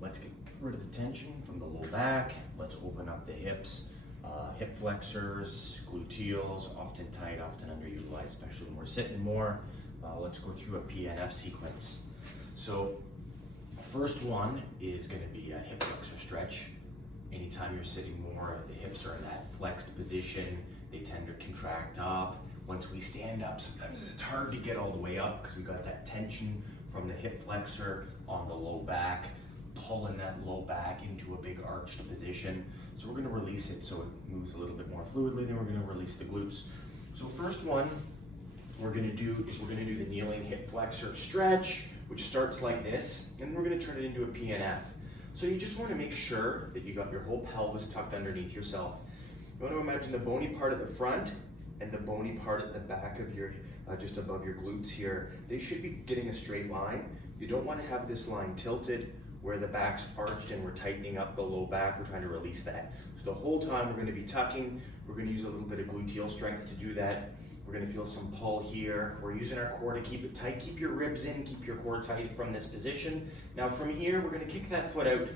Let's get rid of the tension from the low back. Let's open up the hips, hip flexors, gluteals, often tight, often underutilized, especially when we're sitting more. Let's go through a PNF sequence. So first one is going to be a hip flexor stretch. Anytime you're sitting more, the hips are in that flexed position. They tend to contract up. Once we stand up, sometimes it's hard to get all the way up because we got that tension from the hip flexor on the low back, pulling that low back into a big arched position. So we're going to release it so it moves a little bit more fluidly, then we're going to release the glutes. So first one we're going to do is we're going to do the kneeling hip flexor stretch, which starts like this, and we're going to turn it into a PNF. So you just want to make sure that you got your whole pelvis tucked underneath yourself. You want to imagine the bony part at the front and the bony part at the back of your, just above your glutes here. They should be getting a straight line. You don't want to have this line tilted where the back's arched and we're tightening up the low back. We're trying to release that. So the whole time we're going to be tucking. We're going to use a little bit of gluteal strength to do that. We're going to feel some pull here. We're using our core to keep it tight. Keep your ribs in, keep your core tight from this position. Now from here, we're going to kick that foot out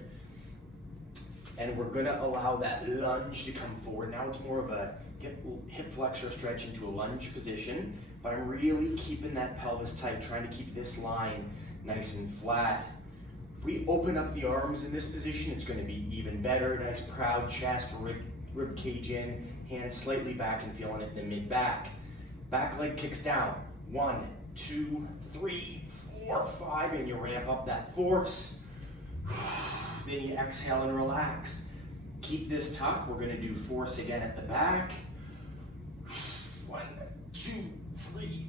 and we're going to allow that lunge to come forward. Now it's more of a hip flexor stretch into a lunge position, but I'm really keeping that pelvis tight, trying to keep this line nice and flat. If we open up the arms in this position, it's going to be even better. Nice proud chest, rib cage in, hands slightly back and feeling it in the mid back. Back leg kicks down. 1, 2, 3, 4, 5, and you ramp up that force. Then you exhale and relax. Keep this tuck. We're going to do force again at the back. 1, 2, 3,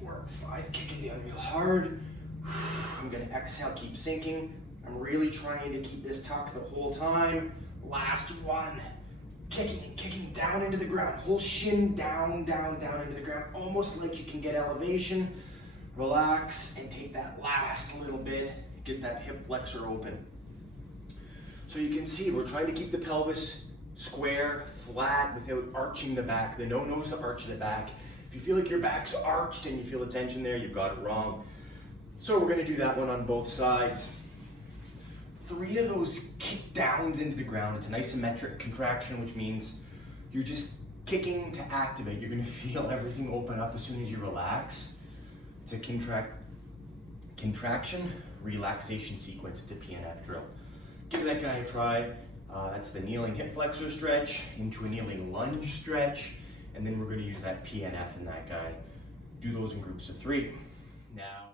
4, 5. Kicking down real hard. I'm going to exhale, keep sinking. I'm really trying to keep this tuck the whole time. Last one. Kicking down into the ground. Whole shin down, down, down into the ground. Almost like you can get elevation. Relax and take that last little bit. Get that hip flexor open. So you can see we're trying to keep the pelvis square, flat, without arching the back. The no-no is to arch the back. If you feel like your back's arched and you feel the tension there, you've got it wrong. So we're going to do that one on both sides. 3 of those kick downs into the ground. It's an isometric contraction, which means you're just kicking to activate. You're going to feel everything open up as soon as you relax. It's a contraction, relaxation sequence. It's a PNF drill. Give that guy a try. That's the kneeling hip flexor stretch into a kneeling lunge stretch, and then we're going to use that PNF in that guy. Do those in groups of 3. Now.